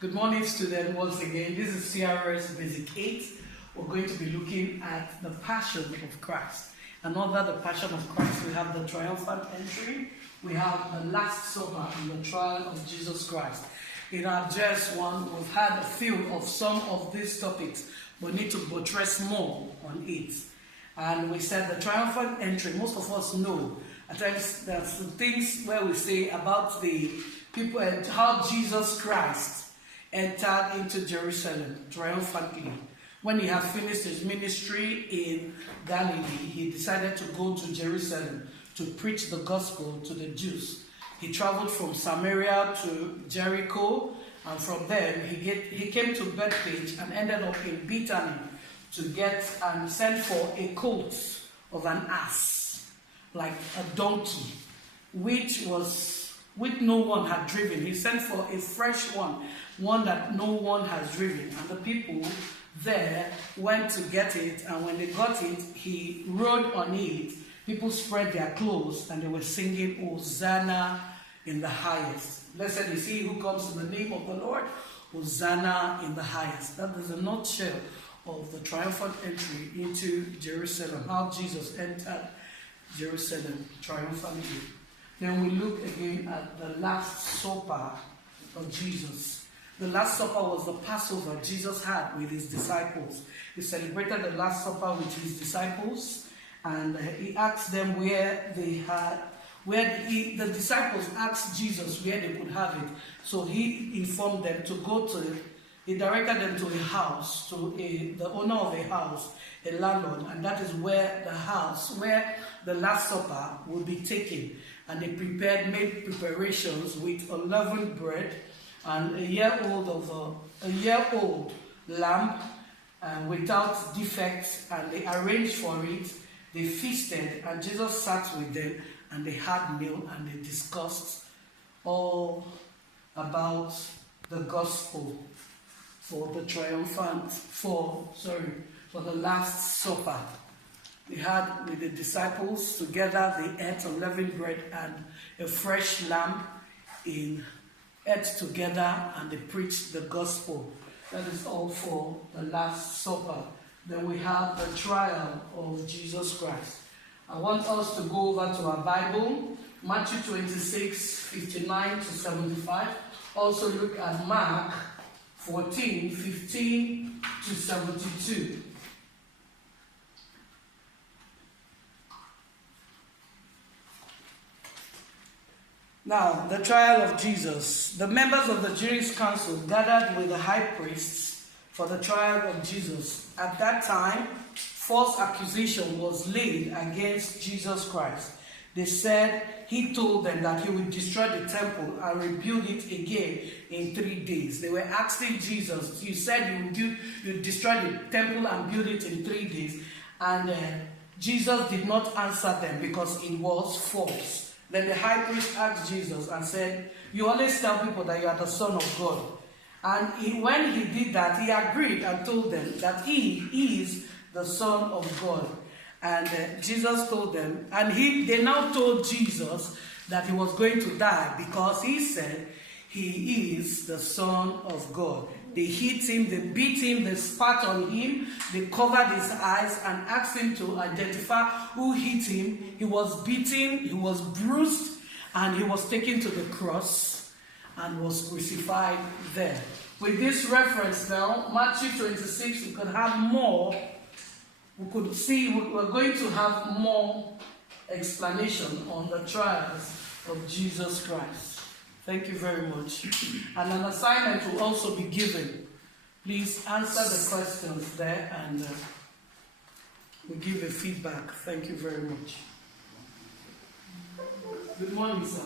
Good morning, students. Once again, this is CRS Basic 8. We're going to be looking at the Passion of Christ. And under the Passion of Christ, we have the triumphant entry, we have the Last Supper, and the trial of Jesus Christ. In our just one, we've had a few of some of these topics, but need to buttress more on it. And we said the triumphant entry, most of us know. At times, there's some things where we say about the people and how Jesus Christ entered into Jerusalem triumphantly. When he had finished his ministry in Galilee, he decided to go to Jerusalem to preach the gospel to the Jews. He traveled from Samaria to Jericho, and from there he came to Bethpage and ended up in Bethany to get and send for a colt of an ass, like a donkey, which no one had driven. He sent for a fresh one that no one has driven. And the people there went to get it, and when they got it, he rode on it. People spread their clothes, and they were singing, Hosanna in the highest. Blessed is he who comes in the name of the Lord. Hosanna in the highest. That is a nutshell of the triumphant entry into Jerusalem, how Jesus entered Jerusalem triumphantly. Then we look again at the Last Supper of Jesus. The Last Supper was the Passover Jesus had with his disciples. He celebrated the Last Supper with his disciples, and he asked them the disciples asked Jesus where they could have it. So he informed them to go to, he directed them to a house, to the owner of a house, a landlord, and that is where the Last Supper will be taken. And they made preparations with unleavened bread and a year old lamb without defects, and they arranged for it. They feasted, and Jesus sat with them, and they had meal, and they discussed all about the gospel for the Last Supper. They had with the disciples together, they ate unleavened bread and a fresh lamb, ate together, and they preached the gospel. That is all for the Last Supper. Then we have the trial of Jesus Christ. I want us to go over to our Bible, Matthew 26, 59 to 75. Also look at Mark 14, 15 to 72. Now, the trial of Jesus. The members of the Jewish council gathered with the high priests for the trial of Jesus. At that time, false accusation was laid against Jesus Christ. They said he told them that he would destroy the temple and rebuild it again in 3 days. They were asking Jesus, you said you destroy the temple and build it in 3 days. And Jesus did not answer them because it was false. Then the high priest asked Jesus and said, you always tell people that you are the Son of God. And when he did that, he agreed and told them that he is the Son of God. And Jesus told them, and they now told Jesus that he was going to die because he said he is the Son of God. They hit him, they beat him, they spat on him, they covered his eyes and asked him to identify who hit him. He was beaten, he was bruised, and he was taken to the cross and was crucified there. With this reference now, Matthew 26, we could have more. We could see, we're going to have more explanation on the trials of Jesus Christ. Thank you very much. And an assignment will also be given. Please answer the questions there, and we'll give a feedback. Thank you very much. Good morning, sir.